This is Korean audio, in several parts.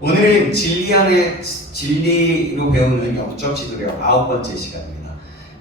오늘은 진리 안에 진리로 배우는 영적 지도력 9번째 시간입니다.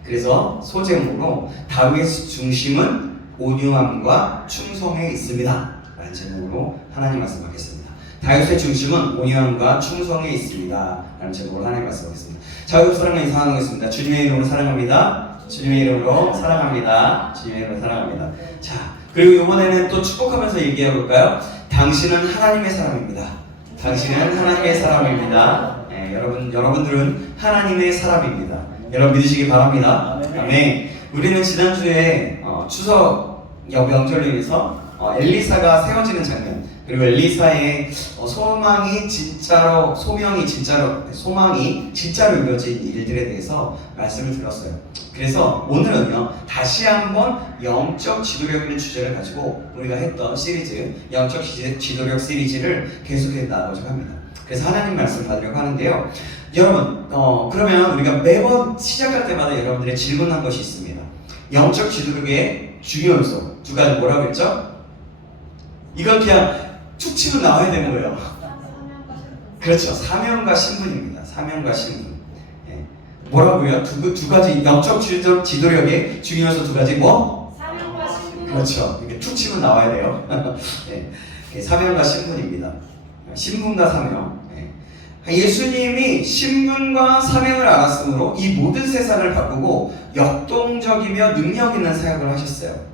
그래서 소제목으로 다윗의 중심은 온유함과 충성에 있습니다 라는 제목으로 하나님 말씀 받겠습니다. 다윗의 중심은 온유함과 충성에 있습니다 라는 제목으로 하나님 말씀 받겠습니다. 자, 여러분 사랑과 인사하겠습니다. 주님의 이름으로 사랑합니다. 주님의 이름으로 사랑합니다. 주님의 이름으로 사랑합니다. 자, 그리고 이번에는 또 축복하면서 얘기해 볼까요? 당신은 하나님의 사람입니다. 당신은 하나님의 사람입니다. 네, 여러분들은 하나님의 사람입니다. 여러분 믿으시기 바랍니다. 아멘. 우리는 지난주에 추석 명절로 인해서 엘리사가 세워지는 장면, 그리고 엘리사의 소망이 진짜로 이루어진 일들에 대해서 말씀을 들었어요. 그래서 오늘은요, 다시 한번 영적 지도력 있는 주제를 가지고 우리가 했던 시리즈, 영적 지도력 시리즈를 계속해 나가려고 합니다. 그래서 하나님 말씀 받으려고 하는데요. 여러분, 그러면 우리가 매번 시작할 때마다 여러분들의 질문한 것이 있습니다. 영적 지도력의 중요 요소 두 가지 뭐라고 했죠? 이건 그냥 툭 치고 나와야 되는 거예요. 그렇죠. 사명과 신분입니다. 사명과 신분. 예. 뭐라고요? 두 가지 영적 지도력의 중요 요소 두 가지 뭐? 사명과 신분. 그렇죠. 이게 툭 치고 나와야 돼요. 예. 사명과 신분입니다. 신분과 사명. 예. 예수님이 신분과 사명을 알았으므로 이 모든 세상을 바꾸고 역동적이며 능력 있는 사역을 하셨어요.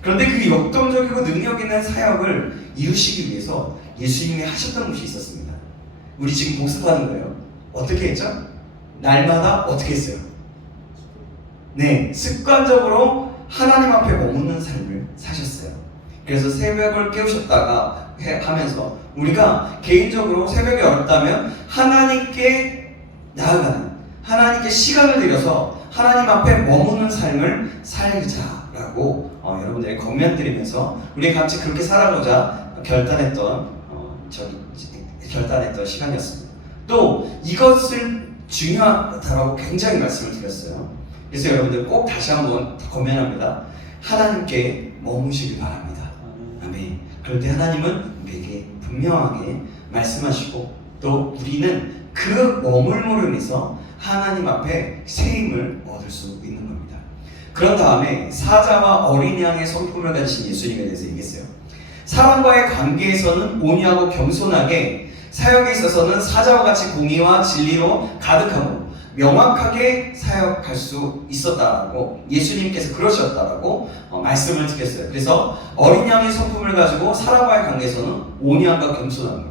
그런데 그 역동적이고 능력 있는 사역을 이루시기 위해서 예수님이 하셨던 것이 있었습니다. 우리 지금 복습하는 거예요. 어떻게 했죠? 날마다 어떻게 했어요? 네, 습관적으로 하나님 앞에 머무는 삶을 사셨어요. 그래서 새벽을 깨우셨다가 하면서 우리가 개인적으로 새벽이 어렵다면 하나님께 나아가는, 하나님께 시간을 들여서 하나님 앞에 머무는 삶을 살자라고 여러분들의 권면드리면서 우리 같이 그렇게 살아보자 결단했던 시간이었습니다. 또 이것을 중요하다고 굉장히 말씀을 드렸어요. 그래서 여러분들 꼭 다시 한번 권면합니다. 하나님께 머무시길 바랍니다. 아멘. 그럴 때 하나님은 우리에게 분명하게 말씀하시고 또 우리는 그 머물므로 인해서 하나님 앞에 새 힘을 얻을 수 있는 겁니다. 그런 다음에 사자와 어린 양의 성품을 가지신 예수님에 대해서 얘기했어요. 사람과의 관계에서는 온유하고 겸손하게, 사역에 있어서는 사자와 같이 공의와 진리로 가득하고 명확하게 사역할 수 있었다라고 예수님께서 그러셨다라고 말씀을 드렸어요. 그래서 어린 양의 성품을 가지고 사람과의 관계에서는 온유함과 겸손함,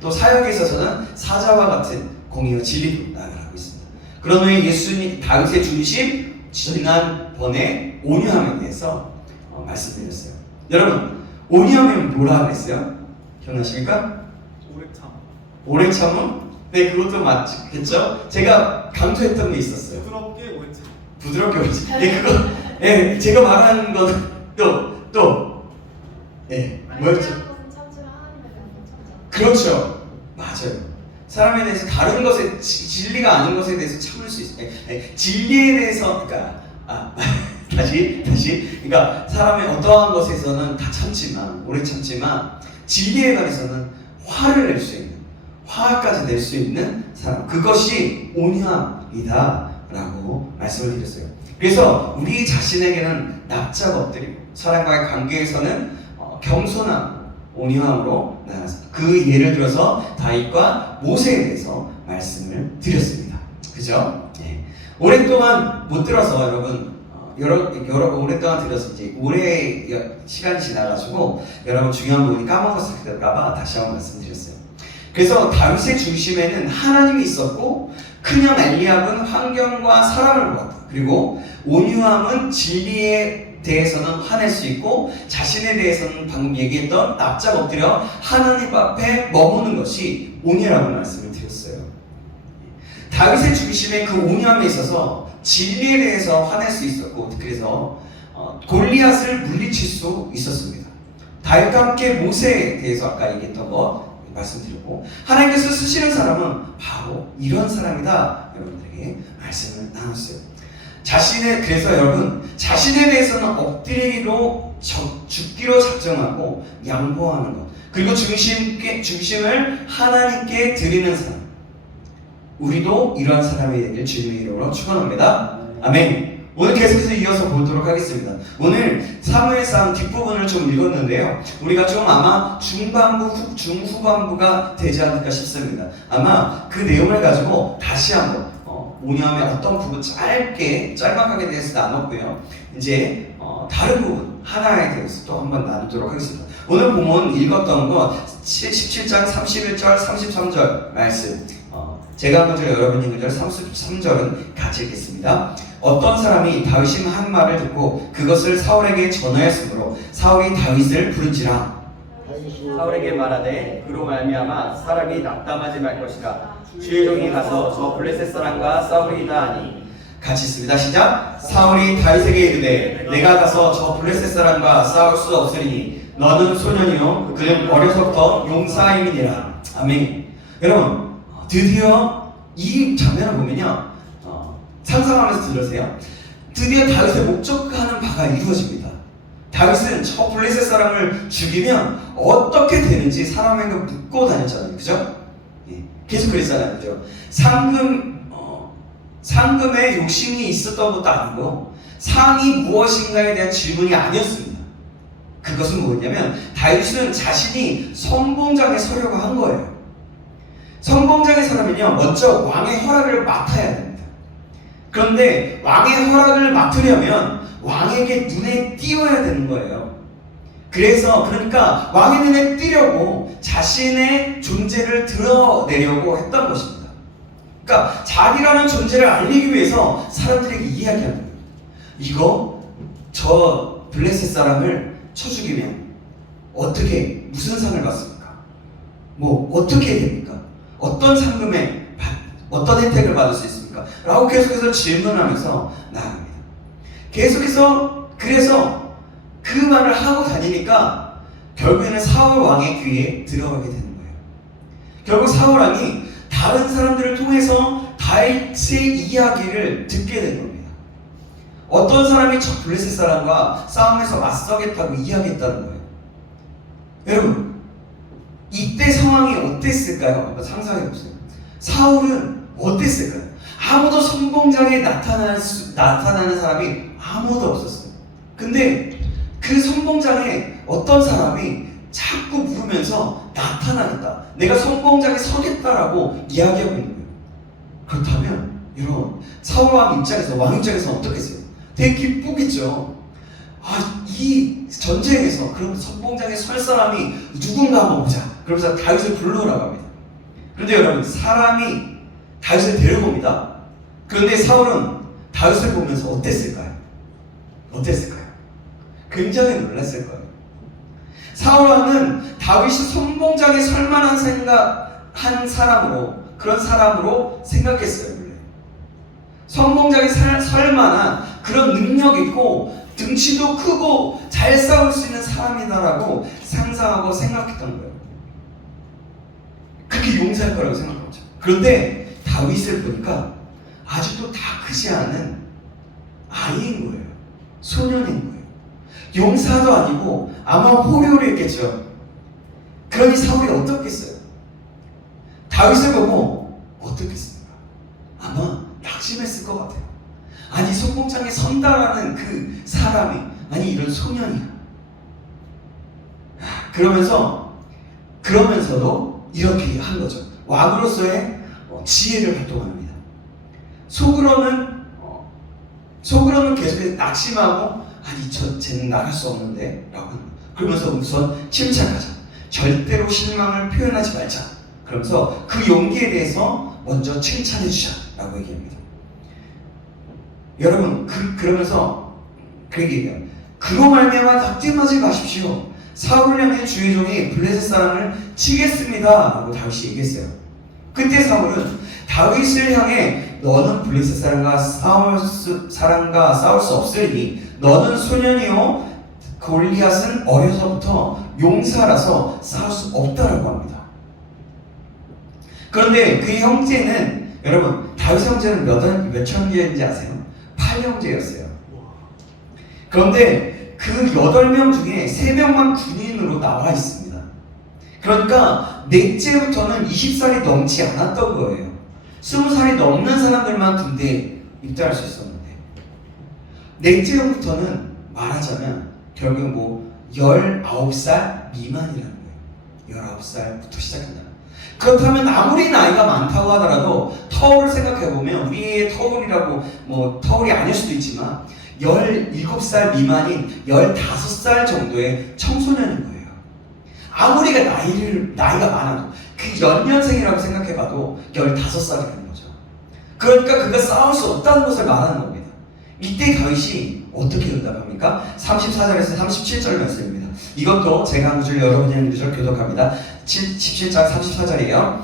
또 사역에 있어서는 사자와 같은 공의와 진리로 나아가고 있습니다. 그런 후에 예수님 다윗의 중심, 지난번에 온유함에 대해서 말씀드렸어요. 여러분, 온유함이 뭐라 그랬어요? 기억나십니까? 오래 참음? 네, 그것도 맞겠죠? 제가 강조했던 게 있었어요. 부드럽게 오래 참. 네, 그거, 네, 제가 말하는 건 네, 뭐였죠? 그렇죠. 맞아요. 사람에 대해서 다른 것에, 진리가 아닌 것에 대해서 참을 수 있어요. 진리에 대해서, 그러니까, 다시. 그러니까, 사람의 어떠한 것에서는 다 참지만, 오래 참지만, 진리에 관해서는 화를 낼 수 있는, 화까지 낼 수 있는 사람. 그것이 온유함이다. 라고 말씀을 드렸어요. 그래서 우리 자신에게는 납작 엎드리고, 사람과의 관계에서는 겸손함, 온유함으로 나눴습니다. 그 예를 들어서 다윗과 모세에 대해서 말씀을 드렸습니다. 그죠? 네. 오랫동안 못 들어서 오랫동안 들어서 이제 오래 시간이 지나가지고 여러분 중요한 부분이 까먹었을까봐 다시 한번 말씀드렸어요. 그래서 다윗의 중심에는 하나님이 있었고 큰형 엘리압은 환경과 사람을 보았다. 그리고 온유함은 진리에 대해서는 화낼 수 있고 자신에 대해서는 방금 얘기했던 납작 엎드려 하나님 앞에 머무는 것이 온유라고 말씀을 드렸어요. 다윗의 중심에 그 온유함에 있어서 진리에 대해서 화낼 수 있었고 그래서 골리앗을 물리칠 수 있었습니다. 다윗과 함께 모세에 대해서 아까 얘기했던 거 말씀드렸고 하나님께서 쓰시는 사람은 바로 이런 사람이다 여러분들에게 말씀을 나눴어요. 그래서 여러분 자신에 대해서는 엎드리기로 죽기로 작정하고 양보하는 것, 그리고 중심을 하나님께 드리는 사람, 우리도 이러한 사람이 되길 주님의 이름으로 축원합니다. 아멘. 오늘 계속해서 이어서 보도록 하겠습니다. 오늘 사무엘상 뒷부분을 좀 읽었는데요, 우리가 좀 아마 중반부, 중후반부가 되지 않을까 싶습니다. 아마 그 내용을 가지고 다시 한번 오념의 어떤 부분 짤막하게 대해서 나눴고요, 이제 다른 부분 하나에 대해서 또 한번 나누도록 하겠습니다. 오늘 본문 읽었던 거 17장 31절 33절 말씀, 제가 한 구절 여러분이 한 구절 33절은 같이 읽겠습니다. 어떤 사람이 다윗이 한 말을 듣고 그것을 사울에게 전하였으므로 사울이 다윗을 부른지라. 사울에게 말하되 그로 말미암아 사람이 낙담하지 말 것이라. 주의 종이 가서 저 블레셋 사람과 싸우리이다 하니. 같이 있습니다. 시작. 사울이 다윗에게 이르되 내가 가서 저 블레셋 사람과 싸울 수 없으리니 너는 소년이요 그는 어려서부터 용사임이니라. 아멘. 여러분, 드디어 이 장면을 보면요, 상상하면서 들으세요. 드디어 다윗의 목적하는 바가 이루어집니다. 다윗은 저 블레셋 사람을 죽이면 어떻게 되는지 사람에게 묻고 다녔잖아요. 그죠? 예, 계속 그랬잖아요. 그죠? 상금에 욕심이 있었던 것도 아니고 상이 무엇인가에 대한 질문이 아니었습니다. 그것은 뭐였냐면 다윗은 자신이 선봉장에 서려고 한 거예요. 선봉장에 서려면요, 먼저 왕의 허락을 맡아야 됩니다. 그런데 왕의 허락을 맡으려면 왕에게 눈에 띄어야 되는 거예요. 그러니까 왕의 눈에 띄려고 자신의 존재를 드러내려고 했던 것입니다. 그러니까 자기라는 존재를 알리기 위해서 사람들에게 이야기하는 거예요. 이거 저 블레셋 사람을 쳐 죽이면 어떻게, 무슨 상을 받습니까? 뭐 어떻게 됩니까? 어떤 상금에 어떤 혜택을 받을 수 있습니까? 라고 계속해서 질문하면서 나갑니다. 그래서 그 말을 하고 다니니까 결국에는 사울 왕의 귀에 들어가게 되는 거예요. 결국 사울 왕이 다른 사람들을 통해서 다윗의 이야기를 듣게 된 겁니다. 어떤 사람이 저 블레셋 사람과 싸움에서 맞서겠다고 이야기했다는 거예요. 여러분, 이때 상황이 어땠을까요? 한번 상상해 보세요. 사울은 어땠을까요? 아무도 선봉장에 나타나는 사람이 아무도 없었어요. 근데 그 선봉장에 어떤 사람이 자꾸 물으면서 나타나겠다, 내가 선봉장에 서겠다라고 이야기하고 있는 거예요. 그렇다면 여러분, 사울 왕 입장에서 어떻겠어요? 되게 기쁘겠죠. 이 전쟁에서 그럼 선봉장에 설 사람이 누군가 한번 보자. 그러면서 다윗을 불러오라고 합니다. 그런데 여러분, 사람이 다윗을 데려옵니다. 그런데 사울은 다윗을 보면서 어땠을까요? 굉장히 놀랐을 거예요. 사울 왕은 다윗이 선봉장에 설 만한 그런 사람으로 생각했어요. 원래 선봉장에 설 만한 그런 능력 있고 등치도 크고 잘 싸울 수 있는 사람이다라고 상상하고 생각했던 거예요. 그렇게 용사일 거라고 생각했죠. 그런데 다윗을 보니까 아직도 다 크지 않은 아이인 거예요. 소년인 거예요. 용사도 아니고 아마 호료를 했겠죠. 그러니 사울이 어떻겠어요? 다윗을 보고 어떻겠습니까? 아마 낙심했을 것 같아요. 아니, 선봉장에 선다라는 그 사람이, 아니 이런 소년이야. 그러면서도 이렇게 한 거죠. 왕으로서의 지혜를 발동합니다. 속으로는 계속해서 낙심하고, 아니 쟤는 나갈 수 없는데 라고 합니다. 그러면서 우선 침착하자, 절대로 실망을 표현하지 말자, 그러면서 그 용기에 대해서 먼저 칭찬해 주자 라고 얘기합니다. 여러분, 그러면서 그렇게 얘기해요. 그로 말미암아 낙심하지 마십시오. 사울을 향해 주의 종이 블레셋 사람을 치겠습니다 라고 다윗이 얘기했어요. 그때 사울은 다윗을 향해 너는 블레셋 사람과 싸울 수 없으니 너는 소년이요 골리앗은 어려서부터 용사라서 싸울 수 없다라고 합니다. 그런데 그 형제는, 여러분, 다윗 형제는 몇 형제인지 아세요? 8형제였어요. 그런데 그 8명 중에 3명만 군인으로 나와 있습니다. 그러니까 넷째부터는 20살이 넘지 않았던 거예요. 20살이 넘는 사람들만 군대에 입대할 수 있었는데, 넷째부터는 말하자면 결국 뭐 19살 미만이라는 거예요. 19살부터 시작한다. 그렇다면 아무리 나이가 많다고 하더라도 터울을 생각해보면, 우리의 터울이라고 뭐 터울이 아닐 수도 있지만 17살 미만인 15살 정도의 청소년인 거예요. 아무리 나이가 많아도 그 연년생이라고 생각해봐도 15살이라는 거죠. 그러니까 그가 싸울 수 없다는 것을 말하는 겁니다. 이때 다윗이 어떻게 응답합니까? 34절에서 37절 말씀입니다. 이것도 제가 한 구절 여러분이 한 구절 교독합니다. 17장 34절이에요.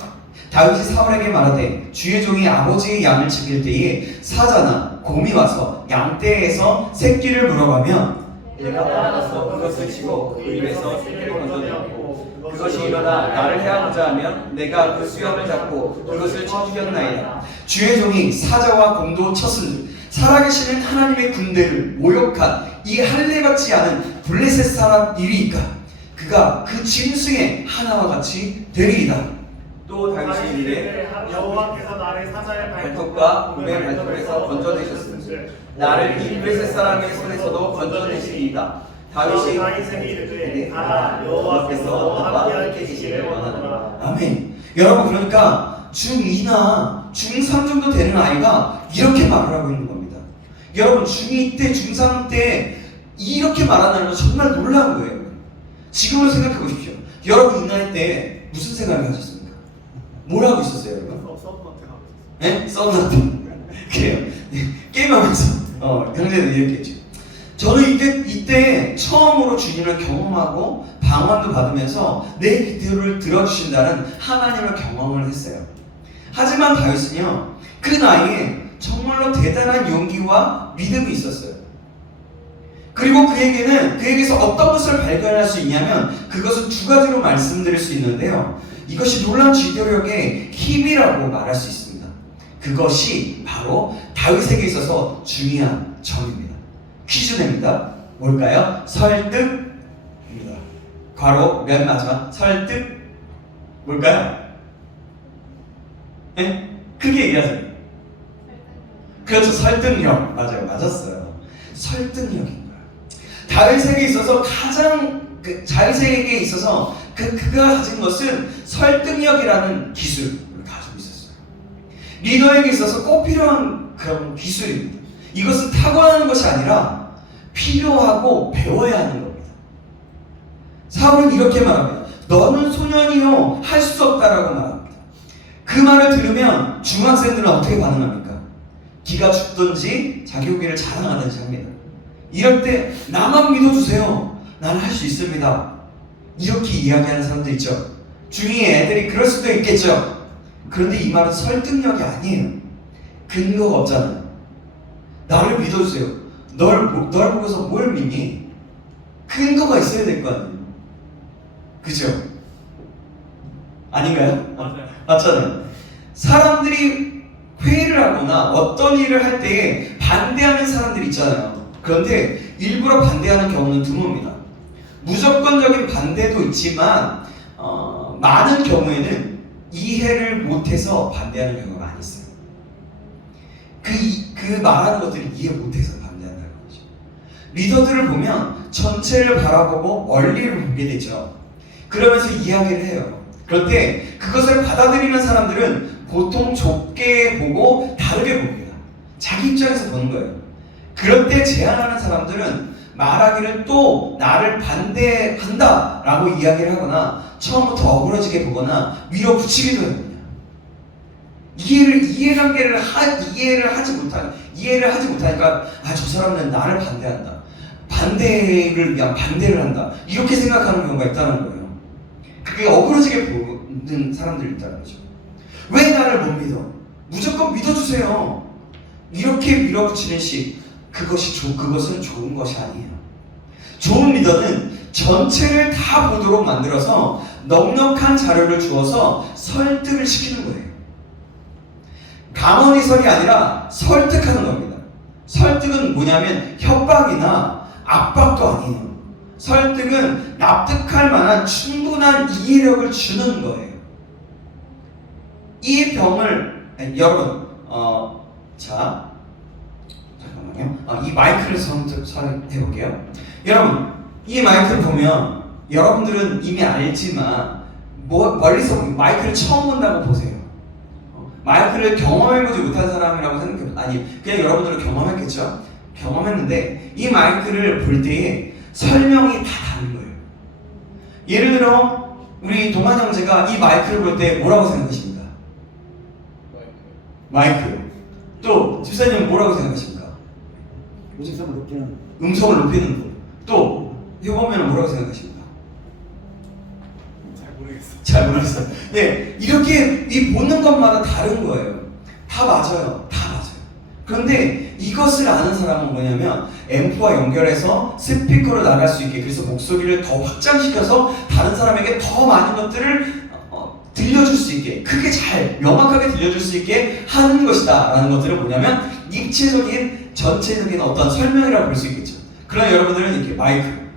다윗이 사울에게 말하되 주의 종이 아버지의 양을 지킬 때에 사자나 곰이 와서 양떼에서 새끼를 물어가면 내가 따라가서 그것을 치고 그 입에서 새끼를 건져내었고 그것이 일어나 나를 해하고자 하면 내가 그 수염을 잡고 그것을 쳐 죽였나이다. 주의 종이 사자와 곰도 쳤은즉 살아계시는 하나님의 군대를 모욕한 이 할례 받지 않은 블레셋 사람 이리이까 그가 그 짐승의 하나와 같이 되리이다. 또 다윗이 이르되 여호와께서 나를 사자의 발톱과 곰의 발톱에서 건져내셨으니 나를 이 블레셋 사람의 손에서도 건져내시리이다. 다윗이 이르되 가라 여호와께서 너와 함께할 계시기를 원하노라. 아멘. 여러분, 그러니까 중2나 중3 정도 되는 아이가 이렇게 말을 하고 있는 겁니다. 여러분, 중2 때 중3 때 이렇게 말한다는 건 정말 놀라운 거예요. 지금으로 생각해 보십시오. 여러분 이 나이 때 무슨 생각을 하셨습니까? 뭘 하고 있었어요, 여러분? 서브한테 하고 있었어요. 네? 서브한테. 그래요. 게임하면서 형제는 이렇게 했죠. 저는 이때 처음으로 주님을 경험하고 방언도 받으면서 내 기도를 들어주신다는 하나님을 경험을 했어요. 하지만 다윗은요, 그 나이에 정말로 대단한 용기와 믿음이 있었어요. 그리고 그에게서 어떤 것을 발견할 수 있냐면 그것은 두 가지로 말씀드릴 수 있는데요. 이것이 놀라운 지도력의 힘이라고 말할 수 있습니다. 그것이 바로 다윗에게 있어서 중요한 점입니다. 퀴즈 냅니다. 뭘까요? 설득입니다. 괄호 몇 마지막 설득 뭘까요? 네? 크게 얘기하세요. 그렇죠. 설득력. 맞아요. 맞았어요. 설득력인 거예요. 다윗에게 있어서 다윗에게 있어서 그가 가진 것은 설득력이라는 기술을 가지고 있었어요. 리더에게 있어서 꼭 필요한 그런 기술입니다. 이것은 타고나는 것이 아니라 필요하고 배워야 하는 겁니다. 사울은 이렇게 말합니다. 너는 소년이요 할 수 없다라고 말합니다. 그 말을 들으면 중학생들은 어떻게 반응합니까? 기가 죽든지 자기 고기를 자랑하든지 합니다. 이럴 때 나만 믿어주세요. 나는 할 수 있습니다. 이렇게 이야기하는 사람들 있죠. 중2 애들이 그럴 수도 있겠죠. 그런데 이 말은 설득력이 아니에요. 근거가 없잖아요. 나를 믿어주세요. 널 보고서 뭘 믿니? 근거가 있어야 될 거 아니에요. 그죠? 아닌가요? 맞아요. 맞잖아요. 사람들이 회의를 하거나 어떤 일을 할 때에 반대하는 사람들이 있잖아요. 그런데 일부러 반대하는 경우는 드뭅니다. 무조건적인 반대도 있지만 많은 경우에는 이해를 못해서 반대하는 경우가 많이 있어요. 그 말하는 것들을 이해 못해서 반대한다는 거죠. 리더들을 보면 전체를 바라보고 원리를 보게 되죠. 그러면서 이야기를 해요. 그런데 그것을 받아들이는 사람들은 보통 좁게 보고 다르게 봅니다. 자기 입장에서 보는 거예요. 그럴 때 제안하는 사람들은 말하기를 또 나를 반대한다 라고 이야기를 하거나 처음부터 어그러지게 보거나 밀어붙이기도 합니다. 이해를 하지 못하니까 저 사람은 나를 반대한다. 반대를 위한 반대를 한다. 이렇게 생각하는 경우가 있다는 거예요. 그게 어그러지게 보는 사람들이 있다는 거죠. 왜 나를 못 믿어? 무조건 믿어주세요. 이렇게 밀어붙이는 식, 그것은 좋은 것이 아니에요. 좋은 리더는 전체를 다 보도록 만들어서 넉넉한 자료를 주어서 설득을 시키는 거예요. 강언이설이 아니라 설득하는 겁니다. 설득은 뭐냐면 협박이나 압박도 아니에요. 설득은 납득할 만한 충분한 이해력을 주는 거예요. 이 병을 여러분 자 잠깐만요. 이 마이크를 선택해 볼게요. 여러분 이 마이크를 보면 여러분들은 이미 알지만 멀리서 마이크를 처음 본다고 보세요. 마이크를 경험해보지 못한 사람이라고 생각해보세요. 아니 그냥 여러분들은 경험했겠죠? 경험했는데 이 마이크를 볼 때에 설명이 다 다른 거예요. 예를 들어 우리 동환 형제가 이 마이크를 볼 때 뭐라고 생각하십니까? 마이크. 또 집사님 뭐라고 생각하십니까? 음성을 높이는 거. 또 효범이는 뭐라고 생각하십니까? 잘 모르겠어요. 네, 이렇게 이 보는 것마다 다른 거예요. 다 맞아요. 다 맞아요. 그런데 이것을 아는 사람은 뭐냐면 앰프와 연결해서 스피커로 나갈 수 있게, 그래서 목소리를 더 확장시켜서 다른 사람에게 더 많은 것들을 들려줄 수 있게, 크게 잘 명확하게 들려줄 수 있게 하는 것이다 라는 것들을 뭐냐면 입체적인 전체적인 어떤 설명이라고 볼 수 있겠죠. 그러나 여러분들은 이렇게 마이크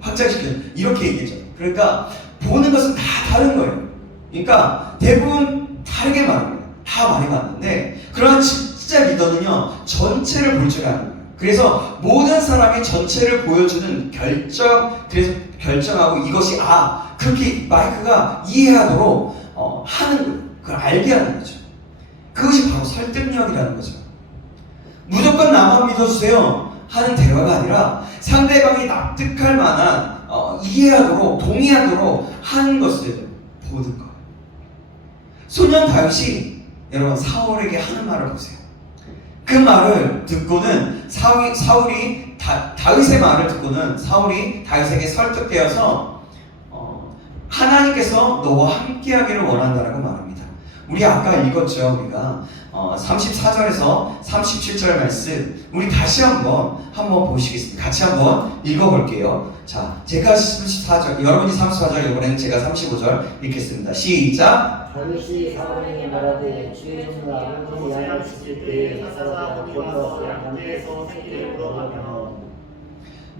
확장시켜 이렇게 얘기했죠. 그러니까 보는 것은 다 다른 거예요. 그러니까 대부분 다르게 말합니다. 다 많이 봤는데, 그러나 진짜 리더는요 전체를 볼 줄 아는 거예요. 그래서 모든 사람이 전체를 보여주는 그래서 결정하고 이것이 그렇게 마이크가 이해하도록 하는 거예요. 그걸 알게 하는 거죠. 그것이 바로 설득력이라는 거죠. 무조건 나만 믿어주세요 하는 대화가 아니라 상대방이 납득할 만한 이해하도록, 동의하도록 하는 것을 보는 거예요. 소년 다윗이 여러분 사울에게 하는 말을 보세요. 그 말을 듣고는 사울이 다윗의 말을 듣고는 사울이 다윗에게 설득되어서 하나님께서 너와 함께하기를 원한다라고 말합니다. 우리 아까 읽었죠. 우리가 34절에서 37절 말씀 우리 다시 한번 보시겠습니다. 같이 한번 읽어볼게요. 자, 제가 34절, 여러분이 34절, 이번에는 제가 35절 읽겠습니다. 시작. 다윗이 사울에게 말하되 주의 종을 아버지 양을 지킬 때에 사사가 거기 와서 양떼에서 새끼를 물어가며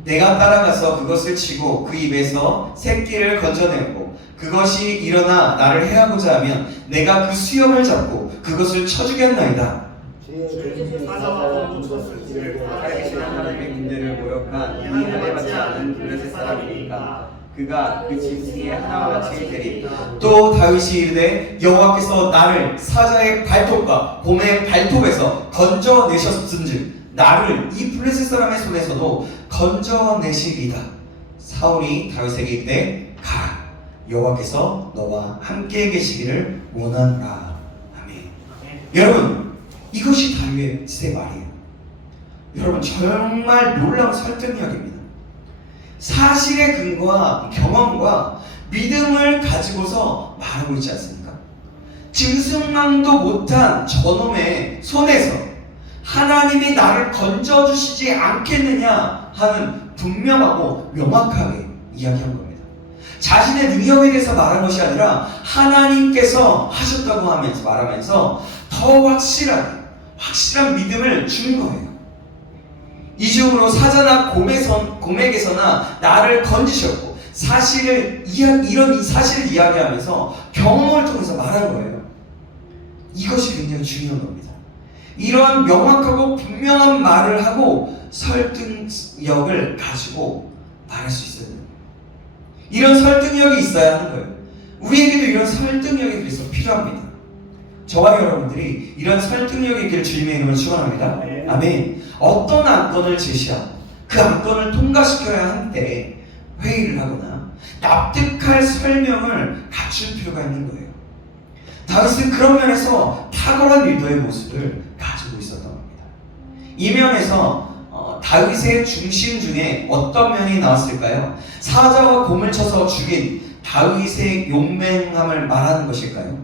내가 따라가서 그것을 치고 그 입에서 새끼를 건져내고 그것이 일어나 나를 해하고자 하면 내가 그 수염을 잡고 그것을 쳐주겠나이다. 주의 사자와 그것을 지르고 살아계신 하나님의 군대를 모욕한 이 하늘에 받지 않은 블레셋 사람이니까 그가 그 짐승의 하나와 같이 되리. 또 다윗이 이르되 여호와께서 나를 사자의 발톱과 곰의 발톱에서 건져내셨은즉 나를 이 블레셋 사람의 손에서도 건져내시리이다. 사울이 다윗에게 이르되 가라, 여호와께서 너와 함께 계시기를 원하노라. 아멘. 여러분 이것이 다윗의 말이에요. 여러분 정말 놀라운 설득력입니다. 사실의 근거와 경험과 믿음을 가지고서 말하고 있지 않습니까? 짐승만도 못한 저놈의 손에서 하나님이 나를 건져주시지 않겠느냐 하는 분명하고 명확하게 이야기한 겁니다. 자신의 능력에 대해서 말한 것이 아니라 하나님께서 하셨다고 하면서 말하면서 더 확실한 믿음을 준 거예요. 이중으로 사자나 곰에게서나 나를 건지셨고 이런 사실을 이야기하면서 경험을 통해서 말한 거예요. 이것이 굉장히 중요한 겁니다. 이러한 명확하고 분명한 말을 하고 설득력을 가지고 말할 수 있어야 됩니다. 이런 설득력이 있어야 하는 거예요. 우리에게도 이런 설득력이 그래서 필요합니다. 저와 여러분들이 이런 설득력이 있기를 주님의 이름으로 축원합니다. 아멘. 어떤 안건을 제시하고 그 안건을 통과시켜야 할 때 회의를 하거나 납득할 설명을 갖출 필요가 있는 거예요. 다윗은 그런 면에서 탁월한 리더의 모습을 가지고 있었던 겁니다. 이 면에서 다윗의 중심 중에 어떤 면이 나왔을까요? 사자와 곰을 쳐서 죽인 다윗의 용맹함을 말하는 것일까요?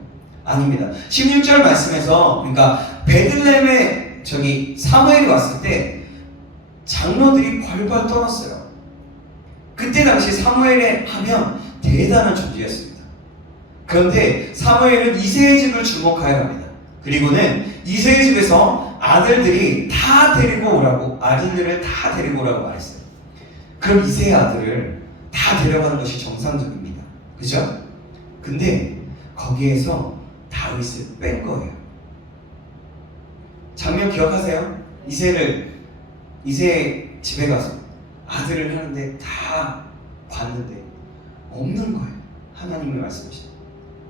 아닙니다. 16절 말씀에서 그러니까 베들레헴에 사무엘이 왔을 때 장로들이 벌벌 떨었어요. 그때 당시 사무엘에 하면 대단한 존재였습니다. 그런데 사무엘은 이새의 집을 주목하여 갑니다. 그리고는 이새의 집에서 아들들을 다 데리고 오라고 말했어요. 그럼 이세의 아들을 다 데려가는 것이 정상적입니다. 그죠? 근데 거기에서 다윗을 뺀 거예요. 장면 기억하세요? 이세 집에 가서 아들을 하는데 다 봤는데 없는 거예요. 하나님이 말씀하신.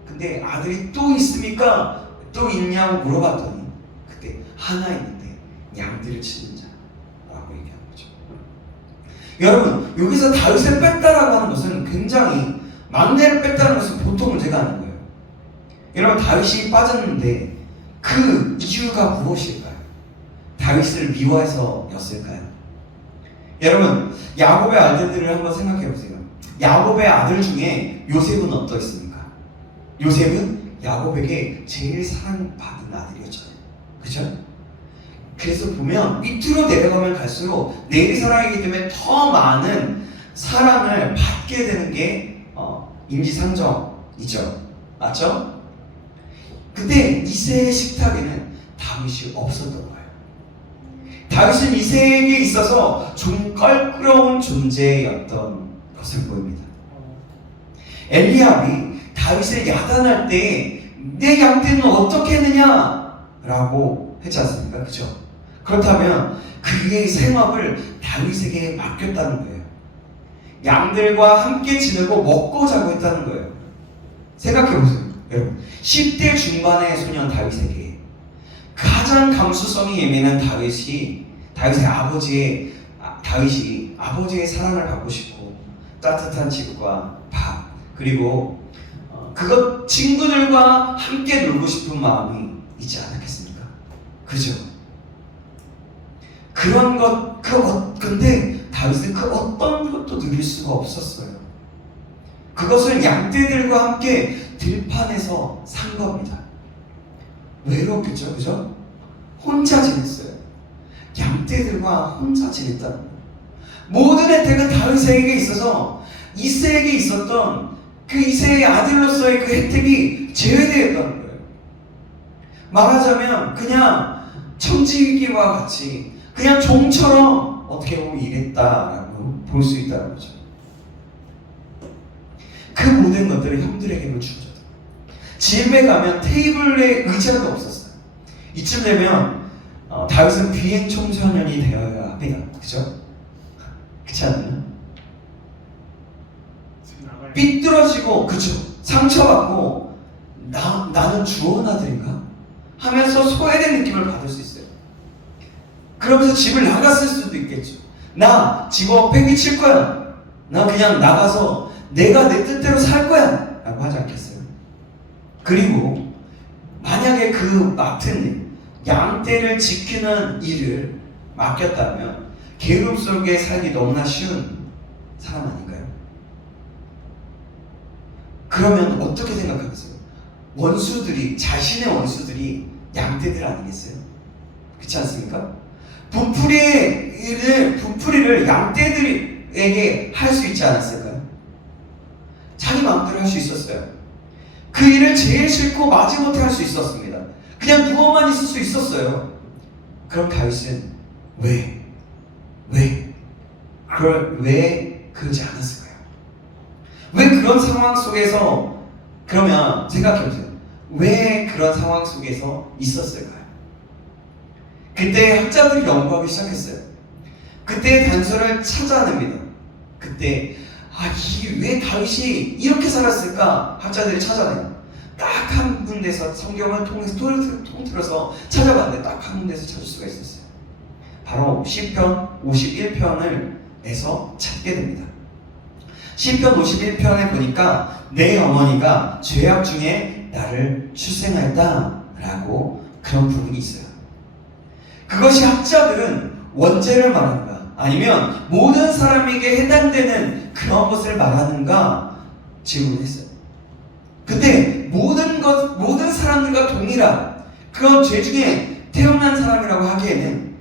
근데 아들이 또 있습니까? 또 있냐고 물어봤더니 그때 하나 있는데 양들을 치는 자라고 얘기하는 거죠. 여러분, 여기서 다윗을 뺐다라고 하는 것은 굉장히 막내를 뺐다는 것은 보통 문제가 아닌 거예요. 여러분, 다윗이 빠졌는데 그 이유가 무엇일까요? 다윗을 미워해서였을까요? 여러분, 야곱의 아들들을 한번 생각해 보세요. 야곱의 아들 중에 요셉은 어떠했습니까? 요셉은 야곱에게 제일 사랑받은 아들이었잖아요. 그죠? 그래서 보면 밑으로 내려가면 갈수록 내리 사랑이기 때문에 더 많은 사랑을 받게 되는 게 인지상정이죠. 맞죠? 근데 이새의 식탁에는 다윗이 없었던 거예요. 다윗은 이새에게 있어서 좀 껄끄러운 존재였던 것을 보입니다. 엘리압이 다윗을 야단할 때 내 양떼는 어떻게 했느냐? 라고 했지 않습니까? 그죠? 그렇다면 그의 생업을 다윗에게 맡겼다는 거예요. 양들과 함께 지내고 먹고 자고 했다는 거예요. 생각해보세요. 여러분, 10대 중반의 소년 다윗에게 가장 감수성이 예민한 다윗이 아버지의 사랑을 받고 싶고 따뜻한 집과 밥 그리고 그것 친구들과 함께 놀고 싶은 마음이 있지 않았겠습니까? 그죠? 그런 것 근데 다윗은 그 어떤 것도 누릴 수가 없었어요. 그것을 양떼들과 함께 들판에서 산 겁니다. 외롭겠죠, 그죠? 혼자 지냈어요. 양떼들과 혼자 지냈다는 거예요. 모든 혜택은 다윗에게 있어서 이새에게 있었던 그 이새의 아들로서의 그 혜택이 제외되었다는 거예요. 말하자면 그냥 청지기와 같이 그냥 종처럼 어떻게 보면 일했다라고 볼 수 있다는 거죠. 그 모든 것들을 형들에게만 주어졌어요. 집에 가면 테이블에 의자가 없었어요. 이쯤 되면 다윗은 비행 청소년이 되어야 합니다. 그죠? 그렇지 않나요? 삐뚤어지고 그죠? 상처받고 나는 주원 아들인가? 하면서 소외된 느낌을 받을 수 있어요. 그러면서 집을 나갔을 수도 있겠죠. 나 집업 팽개칠 거야. 나 그냥 나가서 내가 내 뜻대로 살 거야 라고 하지 않겠어요? 그리고 만약에 그 맡은 일, 양떼를 지키는 일을 맡겼다면 계급 속에 살기 너무나 쉬운 사람 아닌가요? 그러면 어떻게 생각하겠어요? 자신의 원수들이 양떼들 아니겠어요? 그렇지 않습니까? 부풀이를 양떼들에게 할 수 있지 않았을까요? 자기 마음대로 할 수 있었어요. 그 일을 제일 싫고 마지못해 할 수 있었습니다. 그냥 누워만 있을 수 있었어요. 그럼 다윗은 왜 그러지 않았을까요? 왜 그런 상황 속에서 그러면 생각해보세요. 왜 그런 상황 속에서 있었을까요? 그때 학자들이 연구하기 시작했어요. 그때 단서를 찾아냅니다. 그때 왜 다윗이 이렇게 살았을까? 학자들이 찾아내요. 딱 한 군데서 성경을 통틀어서 찾아봤는데 딱 한 군데서 찾을 수가 있었어요. 바로 시편 51편을 에서 찾게 됩니다. 시편 51편에 보니까 내 어머니가 죄악 중에 나를 출생하였다 라고 그런 부분이 있어요. 그것이 학자들은 원죄를 말하는가 아니면 모든 사람에게 해당되는 그런 것을 말하는가 질문했어요. 근데 모든 사람들과 동일한 그런 죄 중에 태어난 사람이라고 하기에는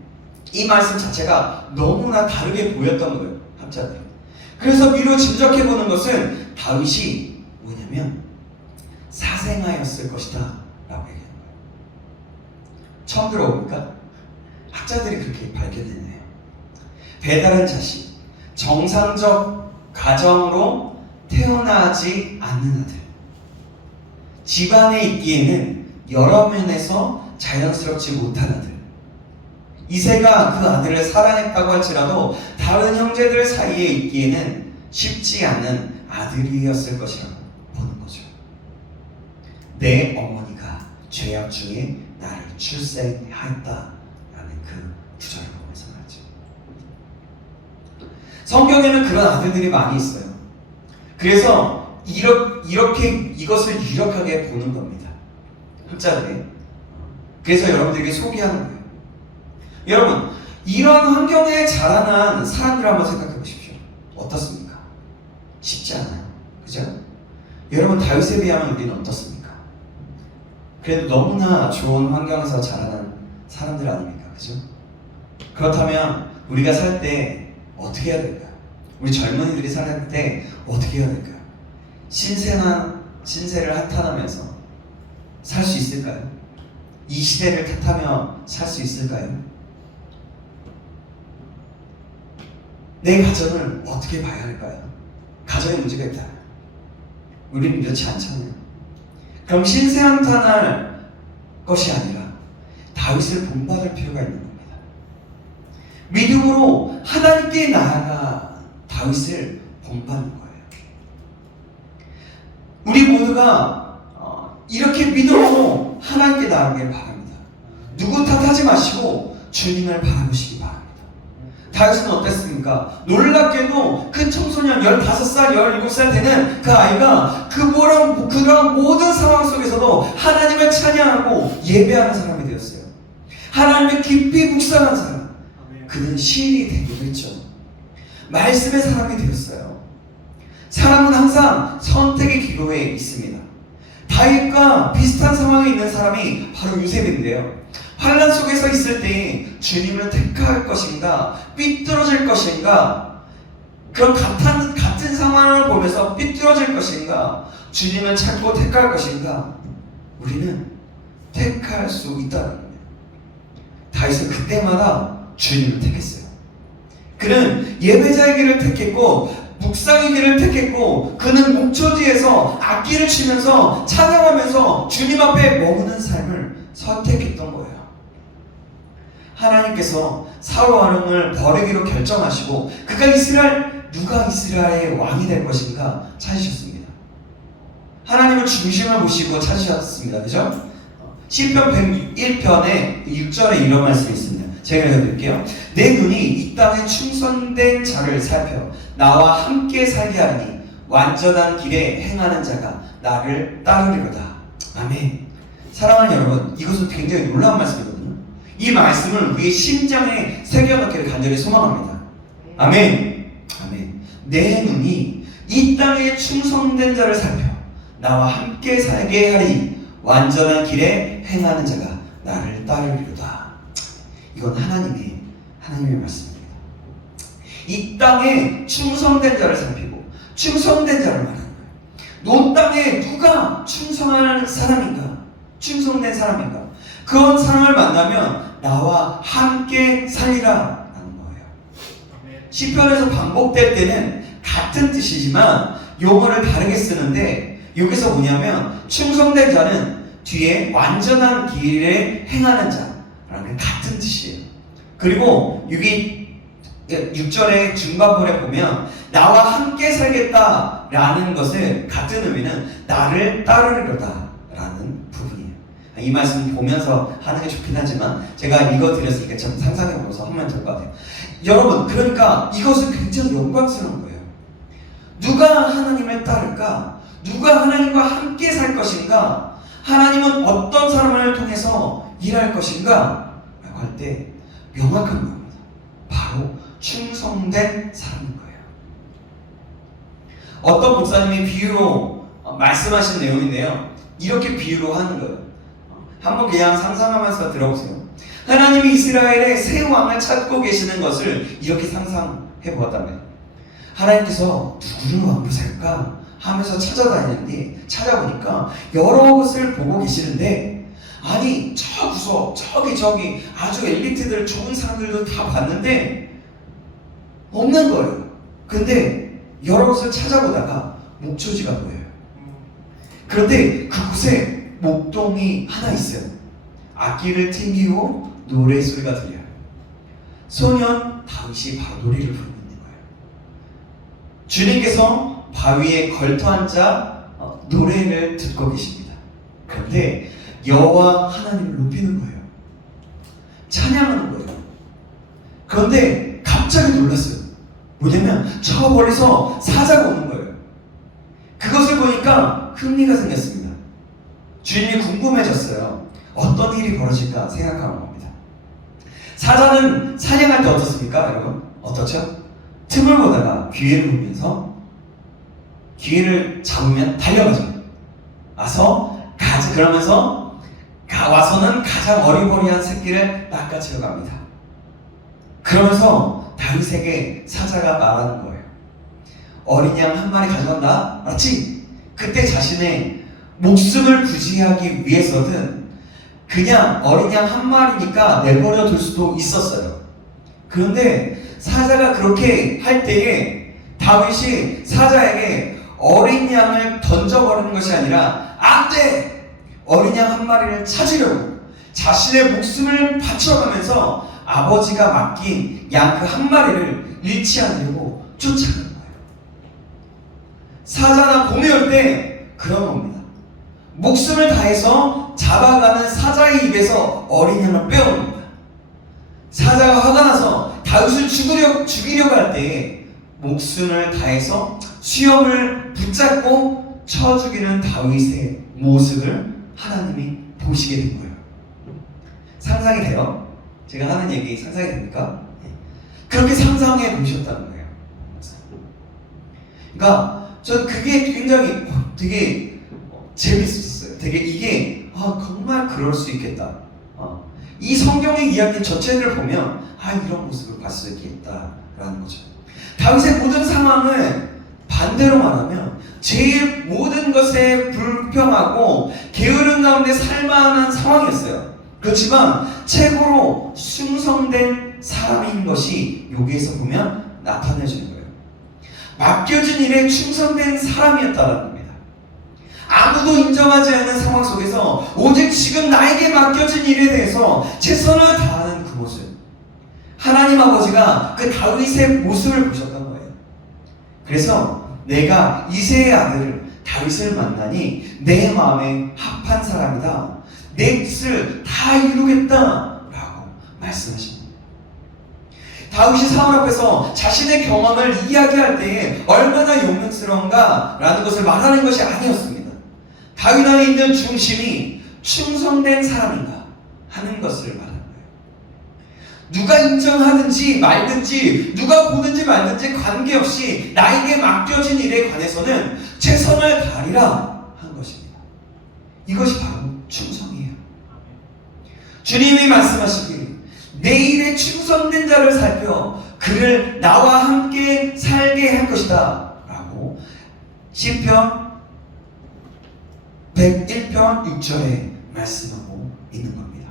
이 말씀 자체가 너무나 다르게 보였던 거예요. 학자들이. 그래서 미루어 짐작해보는 것은 다윗이 뭐냐면 사생아였을 것이다 라고 얘기하는 거예요. 처음 들어보니까 학자들이 그렇게 밝혀내네요. 배다른 자식, 정상적 가정으로 태어나지 않는 아들. 집안에 있기에는 여러 면에서 자연스럽지 못한 아들. 이새가 그 아들을 사랑했다고 할지라도 다른 형제들 사이에 있기에는 쉽지 않은 아들이었을 것이라고 보는 거죠. 내 어머니가 죄악 중에 나를 출생하였다라는 그 구절을 보면서 말이죠. 성경에는 그런 아들들이 많이 있어요. 그래서 이렇게 이것을 유력하게 보는 겁니다. 흡자들이. 그래서 여러분들에게 소개하는 거예요. 여러분, 이런 환경에 자라난 사람들 한번 생각해 보십시오. 어떻습니까? 쉽지 않아요. 그죠? 여러분, 다윗에 비하면 우리는 어떻습니까? 그래도 너무나 좋은 환경에서 자라난 사람들 아닙니까? 그죠? 그렇다면 우리가 살 때 어떻게 해야 될까요? 우리 젊은이들이 살 때 어떻게 해야 될까요? 신세를 탓하면서 살 수 있을까요? 이 시대를 탓하며 살 수 있을까요? 내 가정을 어떻게 봐야 할까요? 가정에 문제가 있다. 우리는 그렇지 않잖아요. 그럼 신세한탄할 것이 아니라 다윗을 본받을 필요가 있는 겁니다. 믿음으로 하나님께 나아가 다윗을 본받는 거예요. 우리 모두가 이렇게 믿음으로 하나님께 나아가길 바랍니다. 누구 탓하지 마시고 주님을 바라보시기 바랍니다. 다윗은 어땠습니까? 놀랍게도 그 청소년 15살, 17살 되는 그 아이가 그런 모든 상황 속에서도 하나님을 찬양하고 예배하는 사람이 되었어요. 하나님을 깊이 묵상하는 사람. 그는 시인이 되기도 했죠. 말씀의 사람이 되었어요. 사람은 항상 선택의 기로에 있습니다. 다윗과 비슷한 상황에 있는 사람이 바로 요셉인데요. 환난 속에서 있을 때 주님을 택할 것인가, 삐뚤어질 것인가, 그런 같은 상황을 보면서 삐뚤어질 것인가, 주님을 찾고 택할 것인가, 우리는 택할 수 있다는 겁니다. 다윗은 그때마다 주님을 택했어요. 그는 예배자의 길을 택했고 묵상의 길을 택했고 그는 목초지에서 악기를 치면서 찬양하면서 주님 앞에 머무는 삶을 선택했던 거예요. 하나님께서 사울 왕을 버리기로 결정하시고 누가 이스라엘의 왕이 될 것인가 찾으셨습니다. 하나님을 중심을 보시고 찾으셨습니다. 그죠? 시편 101편에 6절에 이런 말씀이 있습니다. 제가 읽어드릴게요. 내 눈이 이 땅에 충성된 자를 살펴 나와 함께 살게 하니 완전한 길에 행하는 자가 나를 따르리로다. 아멘. 사랑하는 여러분, 이것은 굉장히 놀라운 말씀이거든요. 이 말씀을 우리의 심장에 새겨넣기를 간절히 소망합니다. 아멘. 아멘. 내 눈이 이 땅에 충성된 자를 살펴 나와 함께 살게 하리 완전한 길에 행하는 자가 나를 따르리로다. 이건 하나님의 말씀입니다. 이 땅에 충성된 자를 살피고 충성된 자를 말하는 거예요. 논 땅에 누가 충성하는 사람인가? 충성된 사람인가? 그런 사람을 만나면 나와 함께 살리라 라는 거예요. 시편에서 반복될 때는 같은 뜻이지만 용어를 다르게 쓰는데 여기서 뭐냐면 충성된 자는 뒤에 완전한 길에 행하는 자라는 같은 뜻이에요. 그리고 여기 6절의 중반부에 보면 나와 함께 살겠다라는 것을 같은 의미는 나를 따르리로다 라는 부분이에요. 이 말씀 보면서 하는 게 좋긴 하지만 제가 읽어드렸으니까 좀 상상해보면서 하면 될 것 같아요. 여러분, 그러니까 이것은 굉장히 영광스러운 거예요. 누가 하나님을 따를까? 누가 하나님과 함께 살 것인가? 하나님은 어떤 사람을 통해서 일할 것인가? 라고 할 때 명확한 겁니다. 바로 충성된 사람인 거예요. 어떤 목사님이 비유로 말씀하신 내용인데요. 이렇게 비유로 하는 거예요. 한번 그냥 상상하면서 들어보세요. 하나님이 이스라엘의 새 왕을 찾고 계시는 것을 이렇게 상상해 보았다면 하나님께서 누구를 왕으로 살까 하면서 찾아다니는데 찾아보니까 여러 것을 보고 계시는데 아니 저 구석 저기 아주 엘리트들 좋은 사람들도 다 봤는데 없는 거예요. 근데 여러 곳을 찾아보다가 목초지가 보여요. 그런데 그곳에 목동이 하나 있어요. 악기를 튕기고 노래소리가 들려요. 소년 다윗이 바로 노래를 부르고 있는 거예요. 주님께서 바위에 걸터 앉아 노래를 듣고 계십니다. 그런데 여호와 하나님을 높이는 거예요. 찬양하는 거예요. 그런데 갑자기 놀랐어요. 뭐냐면 저 멀리서 사자가 오는 거예요. 그것을 보니까 흥미가 생겼습니다. 주인이 궁금해졌어요. 어떤 일이 벌어질까 생각하는 겁니다. 사자는 사냥할 때 어떻습니까, 여러분? 어떻죠? 틈을 보다가 기회를 보면서 기회를 잡으면 달려가죠. 그러면서 와서는 가장 어리버리한 새끼를 낚아채러 갑니다. 그러면서 다윗에게 사자가 말하는 거예요. 어린 양 한 마리 가져간다? 맞지? 그때 자신의 목숨을 부지하기 위해서든 그냥 어린 양 한 마리니까 내버려 둘 수도 있었어요. 그런데 사자가 그렇게 할 때에 다윗이 사자에게 어린 양을 던져버리는 것이 아니라 안 돼! 어린 양 한 마리를 찾으려고 자신의 목숨을 바쳐가면서 아버지가 맡긴 양 그 한 마리를 잃지 않으려고 쫓아가는 거예요. 사자나 곰이 올 때 그런 겁니다. 목숨을 다해서 잡아가는 사자의 입에서 어린 양을 빼옵니다. 사자가 화가 나서 다윗을 죽이려고 할 때에 목숨을 다해서 수염을 붙잡고 쳐 죽이는 다윗의 모습을 하나님이 보시게 된 거예요. 상상이 돼요? 제가 하는 얘기 상상이 됩니까? 그렇게 상상해 보셨다는 거예요. 그러니까 전 그게 굉장히 되게 재밌었어요. 되게 이게 정말 그럴 수 있겠다. 이 성경의 이야기 전체를 보면 이런 모습을 봤을 수 있겠다라는 거죠. 다윗의 모든 상황을 반대로 말하면 제일 모든 것에 불평하고 게으른 가운데 살만한 상황이었어요. 그렇지만 최고로 충성된 사람인 것이 여기에서 보면 나타내지는 거예요. 맡겨진 일에 충성된 사람이었다는 겁니다. 아무도 인정하지 않는 상황 속에서 오직 지금 나에게 맡겨진 일에 대해서 최선을 다하는 그 모습. 하나님 아버지가 그 다윗의 모습을 보셨던 거예요. 그래서 내가 이새의 아들 다윗을 만나니 내 마음에 합한 사람이다. 내 뜻을 다 이루겠다라고 말씀하십니다. 다윗이 사울 앞에서 자신의 경험을 이야기할 때에 얼마나 용맹스러운가라는 것을 말하는 것이 아니었습니다. 다윗 안에 있는 중심이 충성된 사람인가 하는 것을 말하는 거예요. 누가 인정하든지 말든지 누가 보든지 말든지 관계없이 나에게 맡겨진 일에 관해서는 최선을 다하리라 한 것입니다. 이것이 바로 충성이에요. 주님이 말씀하시길 내 일에 충성된 자를 살펴 그를 나와 함께 살게 할 것이다 라고 시편 101편 6절에 말씀하고 있는 겁니다.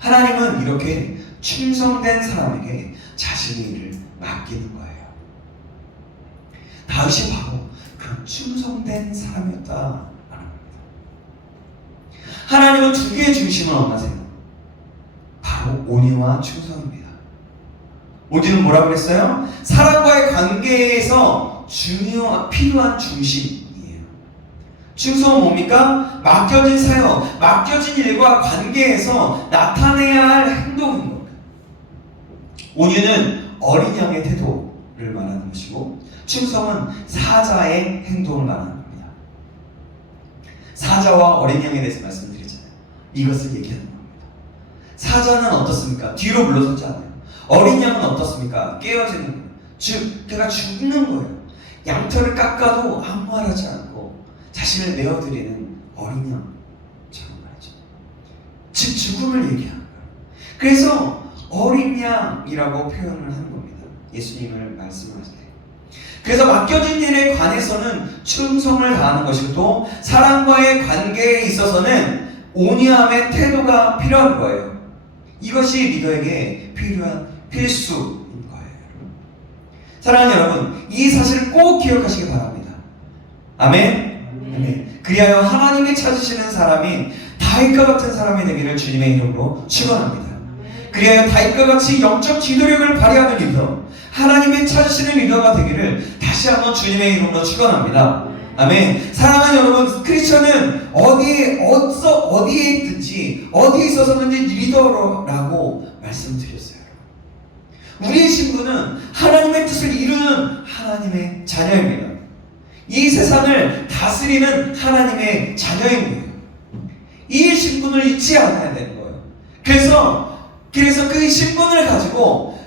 하나님은 이렇게 충성된 사람에게 자신의 일을 맡기는 거예요. 다윗이 바로 그런 충성된 사람이었다라는 겁니다. 하나님은 두 개의 중심을 원하세요. 바로 온유와 충성입니다. 온유는 뭐라고 그랬어요? 사람과의 관계에서 필요한 중심이에요. 충성은 뭡니까? 맡겨진 사역, 맡겨진 일과 관계에서 나타내야 할 행동인 겁니다. 온유는 어린 양의 태도를 말하는 것이고 충성은 사자의 행동을 말하는 겁니다. 사자와 어린 양에 대해서 말씀드리잖아요. 이것을 얘기하는 겁니다. 사자는 어떻습니까? 뒤로 물러서지 않아요. 어린 양은 어떻습니까? 깨어지는 거예요. 그가 죽는 거예요. 양털을 깎아도 아무 말 하지 않고 자신을 내어드리는 어린 양처럼 말이죠. 즉 죽음을 얘기하는 거예요. 그래서 어린 양이라고 표현을 하는 겁니다. 예수님을 말씀하실 때. 그래서 맡겨진 일에 관해서는 충성을 다하는 것이고 또 사람과의 관계에 있어서는 온유함의 태도가 필요한 거예요. 이것이 리더에게 필요한 필수인 거예요. 사랑하는 여러분, 이 사실을 꼭 기억하시기 바랍니다. 아멘? 아멘. 그리하여 하나님이 찾으시는 사람이 다윗과 같은 사람이 되기를 주님의 이름으로 축원합니다. 그리하여 다윗과 같이 영적 지도력을 발휘하는 리더, 하나님이 찾으시는 리더가 되기를 다시 한번 주님의 이름으로 축원합니다. 아멘. 사랑하는 여러분, 크리스천은 어디에 있든지 어디에 있어서든지 리더라고 말씀드렸어요. 우리의 신분은 하나님의 뜻을 이루는 하나님의 자녀입니다. 이 세상을 다스리는 하나님의 자녀입니다. 이 신분을 잊지 않아야 되는 거예요. 그래서 그 신분을 가지고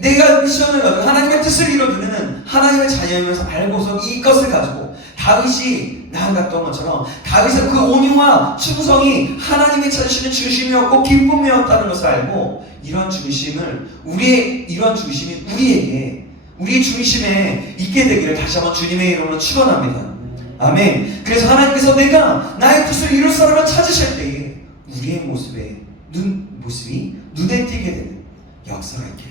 내가 미션을 가지고 하나님의 뜻을 이루는 하나님의 자녀이면서 알고서 이것을 가지고 다윗이 나아갔던 것처럼 다윗의 그 온유와 충성이 하나님이 찾으시는 중심이었고 기쁨이었다는 것을 알고 이런 중심이 우리에게 우리 중심에 있게 되기를 다시 한번 주님의 이름으로 축원합니다. 아멘. 그래서 하나님께서 내가 나의 뜻을 이룰 사람을 찾으실 때에 우리의 모습이 눈에 띄게 되는 역사가 있기를.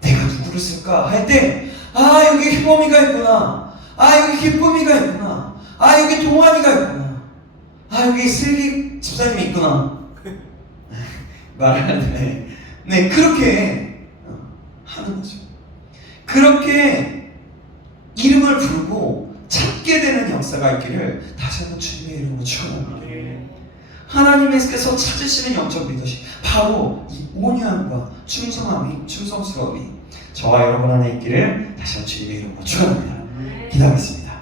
내가 누구를 쓸까 할 때 여기 희범이가 있구나. 여기 기쁨이가 있구나. 여기 동환이가 있구나. 여기 슬기 집사님이 있구나. 말하는데 네, 그렇게 하는 거죠. 그렇게 이름을 부르고 찾게 되는 역사가 있기를 다시 한번 주님의 이름으로 축원합니다. 하나님께서 찾으시는 영적 리더십, 바로 이 온유함과 충성스러움이 저와 여러분 안에 있기를 다시 한번 주님의 이름으로 축원합니다. 기도하겠습니다.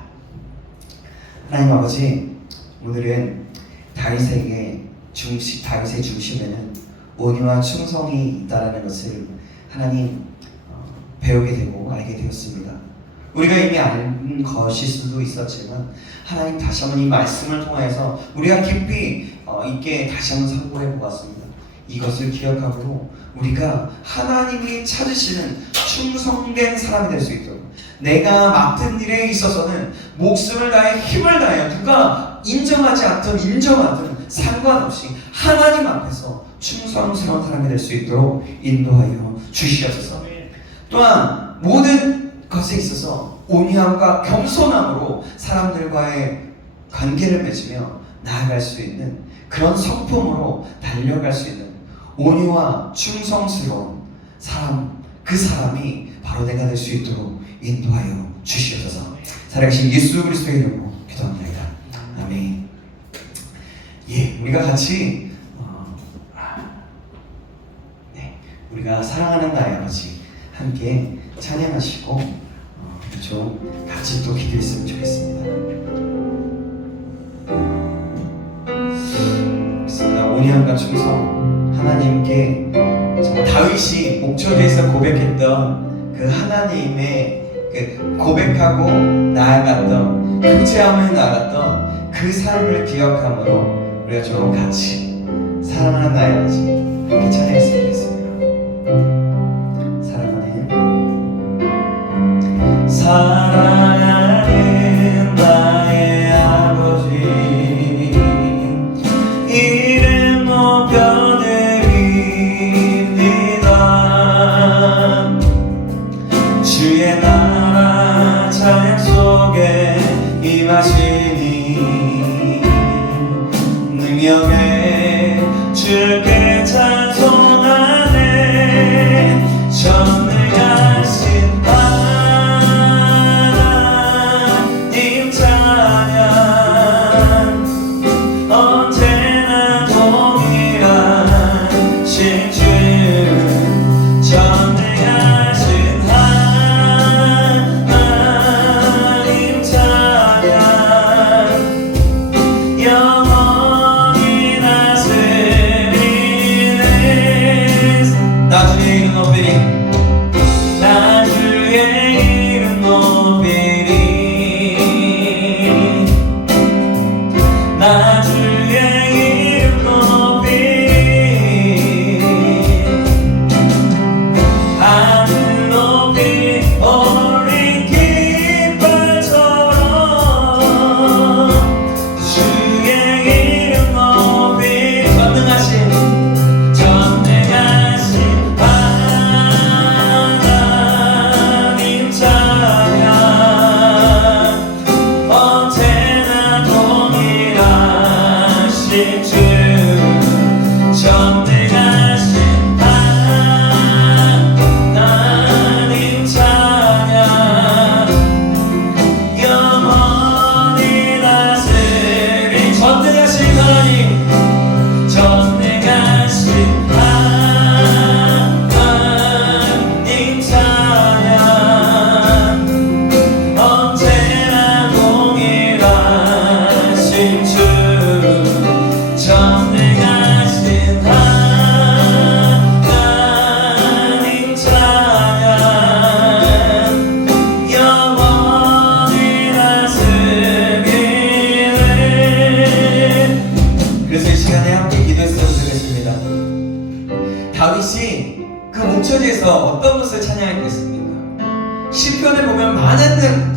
하나님 아버지, 오늘은 다윗의 중심에는 온유와 충성이 있다는 것을 하나님 배우게 되고 알게 되었습니다. 우리가 이미 아는 것일 수도 있었지만 하나님 다시 한번 이 말씀을 통해서 우리가 깊이 있게 다시 한번 상고해 보았습니다. 이것을 기억하고 우리가 하나님이 찾으시는 충성된 사람이 될 수 있도록 내가 맡은 일에 있어서는 목숨을 다해 힘을 다해 누가 인정하지 않든 인정하든 상관없이 하나님 앞에서 충성스러운 사람이 될 수 있도록 인도하여 주시옵소서. 또한 모든 것에 있어서 온유함과 겸손함으로 사람들과의 관계를 맺으며 나아갈 수 있는 그런 성품으로 달려갈 수 있는 온유와 충성스러운 사람, 그 사람이 바로 내가 될 수 있도록 인도하여 주시옵소서. 살아계신 예수 그리스도의 이름으로 기도합니다. 아멘. 우리가 같이 우리가 사랑하는 나의 아버지 함께 찬양하시고 좀 같이 또 기도했으면 좋겠습니다. 온유함과 충성, 하나님께 정말 다윗이 목초지에서 고백했던 그 하나님의 그 고백하고 나아갔던 금제함을 나아갔던 그 삶을 기억함으로 우리가 좀 같이 사랑하는 나의 아버지 함께 찬양했으면 좋겠습니다. 사랑하는 나의 아버지, 이름 높여드립니다. 주의 나라 찬양 속에 임하시니 능력에 주께 찬송하네. 전능하신 하나님 찬양, 언제나 동일하신 주, 전능하신 하나님 찬양,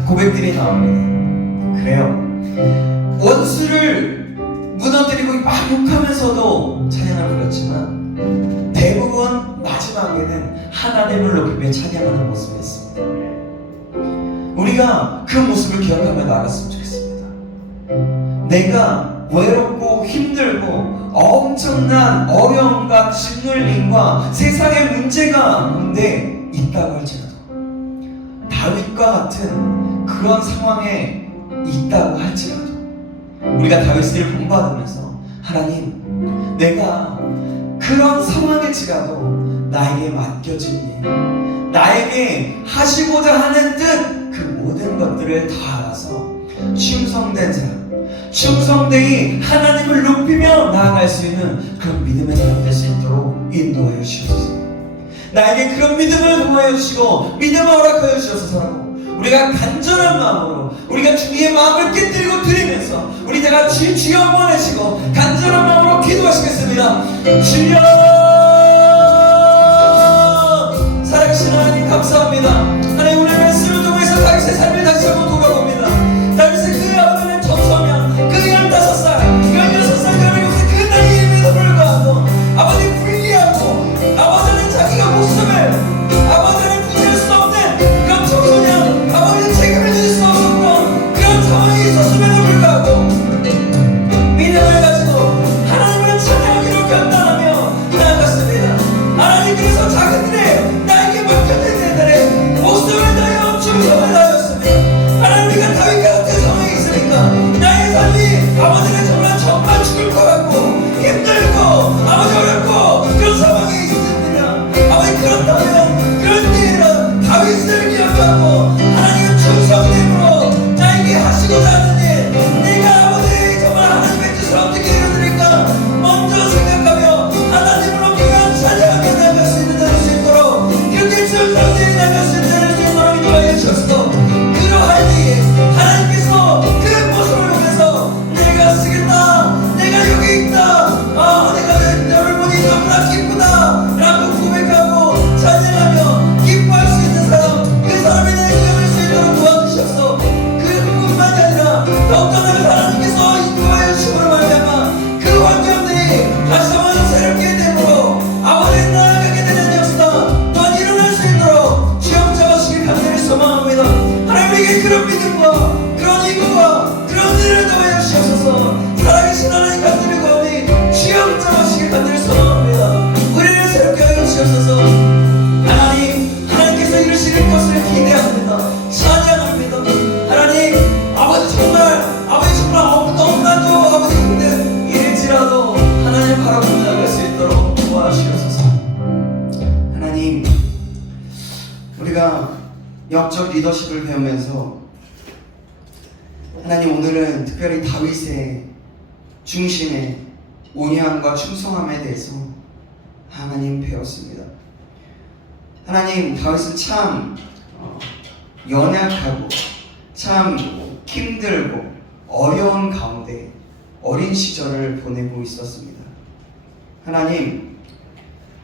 고백들이 나옵니다. 그래요. 원수를 무너뜨리고 막 욕하면서도 찬양을 불렀지만 대부분 마지막에는 하나님을 높이며 찬양하는 모습이었습니다. 우리가 그 모습을 기억하며 나갔으면 좋겠습니다. 내가 외롭고 힘들고 엄청난 어려움과 짓눌림과 세상의 문제가 가운데 있다고 할지라도 다윗과 같은 그런 상황에 있다고 할지라도 우리가 다윗을 본받으면서 하나님, 내가 그런 상황에 지가도 나에게 맡겨진 일, 나에게 하시고자 하는 뜻, 그 모든 것들을 다 알아서 충성된 사람, 충성되이 하나님을 높이며 나아갈 수 있는 그런 믿음의 사람 될 수 있도록 인도하여 주시옵소서. 나에게 그런 믿음을 도와여 주시고 믿음을 허락하여 주셔서 우리가 간절한 마음으로 우리가 주님의 마음을 깨뜨리고 드리면서 우리 다 같이 주여 한번 하시고 간절한 마음으로 기도하시겠습니다. 주여, 살아계신 하나님 감사합니다. 하나님, 오늘 말씀을 통해서 다윗의 삶을 다시 한번 돌아봅니다. 다윗의 그 아버지는 청소년, 그 15살, 16살 그 나이임에도 불구하고 아버지 불리하고 아버지는 자기가 목숨을 아버지는 구질 수 없는 그런 청소년, 아버지는 책임을 질 수 없는 그런 상황이 있었음에도 불구하고 믿음을 가지고 하나님을 찬양하기로 결단하며 나아갔습니다. 하나님, 그래서 작은 일에 나에게 맡겨진 일들에 목숨을 다하여 충성을 다하였습니다. 하나님, 우리가 다윗과 같은 상황에 있으니까 나의 삶이 아버지는 정말 죽을 것 같고 힘들고 아버지 어렵고 그런 상황에 있습니다. 아버지, 그렇다면 그런 일은 다윗을 기억하고 하나님의 충성됨으로 나에게 하시고자 하는 일, 내가 아버지 정말 하나님의 뜻을 어떻게 이루어드릴까 먼저 생각하며 하나님으로 귀한 찬양하며 나갈 수 있는 날 수 있도록 그렇게 충성되이 나갈 수 있는 날 수 있도록 인도하여 주셔서 그러할 때에 하나님께서 그 모습을 보면서 내가 쓰겠다, 내가 여기 있다, 내가 너를 보니 너무나 기쁘다 라고 고백하고 찬양하며 기뻐할 수 있는 사람, 그 사람이 내 기억을 수 있도록 도와주셔서 그뿐만이 아니라 더욱더 내가 하나님께서 인도하여 주심으로 말미암아 그 환경들이 다시 한번 새롭게 되므로 아버지 나아가게 되는 역사 또한 일어날 수 있도록 주여 잡아주시길 간절히 소망합니다. 하나님, 우리에게 그런 믿음과 그런 이구와 그런 일을 더하여 주셔서 살아계신 하나님 간절히 구하오니 주여 잡아주시길 간절히 소망합니다. 우리를 새롭게 하여 주셔서 하나님, 하나님께서 이루실 것을 기대합니다. 찬양합니다. 하나님, 아버지 정말 너무나도 아버지 힘든 일일지라도 하나님 바라보고 나갈 수 있도록 도와주시옵소서. 하나님, 우리가 영적 리더십을 배우면서 하나님, 오늘은 특별히 다윗의 중심에 온유함과 충성함에 대해서 하나님 배웠습니다. 하나님, 다윗은 참 연약하고 참 힘들고 어려운 가운데 어린 시절을 보내고 있었습니다. 하나님,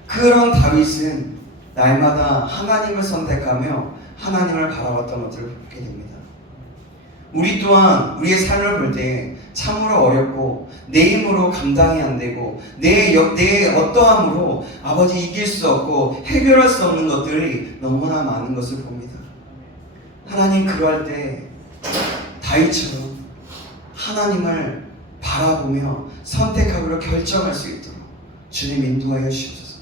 그런 다윗은 날마다 하나님을 선택하며 하나님을 바라봤던 것들을 보게 됩니다. 우리 또한 우리의 삶을 볼 때 참으로 어렵고 내 힘으로 감당이 안 되고 내 어떠함으로 아버지 이길 수 없고 해결할 수 없는 것들이 너무나 많은 것을 봅니다. 하나님, 그럴 때 다윗처럼 하나님을 바라보며 선택하기로 결정할 수 있도록 주님 인도하여 주옵소서.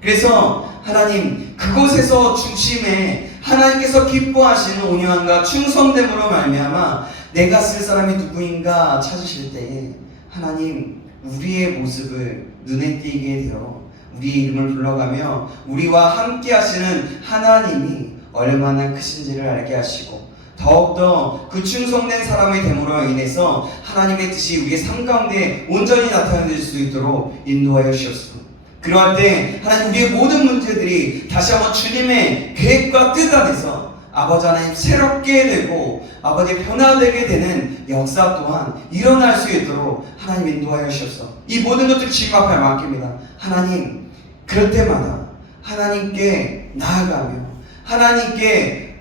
그래서 하나님, 그곳에서 중심에 하나님께서 기뻐하시는 온유함과 충성됨으로 말미암아 내가 쓸 사람이 누구인가 찾으실 때에 하나님, 우리의 모습을 눈에 띄게 되어 우리의 이름을 불러가며 우리와 함께 하시는 하나님이 얼마나 크신지를 알게 하시고 더욱더 그 충성된 사람이 됨으로 인해서 하나님의 뜻이 우리의 삶 가운데 온전히 나타낼 수 있도록 인도하여 주셨습니다. 그러할 때 하나님, 우리의 모든 문제들이 다시 한번 주님의 계획과 뜻 안에서 아버지 하나님 새롭게 되고 아버지 변화되게 되는 역사 또한 일어날 수 있도록 하나님 인도하여 주셔서 이 모든 것들 주님 앞에 맡깁니다. 하나님, 그럴 때마다 하나님께 나아가며 하나님을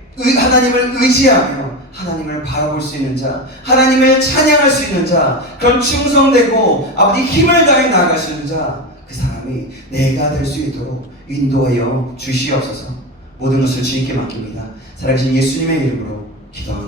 의지하며 하나님을 바라볼 수 있는 자, 하나님을 찬양할 수 있는 자, 그런 충성되고 아버지 힘을 다해 나아갈 수 있는 자, 그 사람이 내가 될 수 있도록 인도하여 주시옵소서. 모든 것을 주님께 맡깁니다. 살아계신 예수님의 이름으로 기도합니다.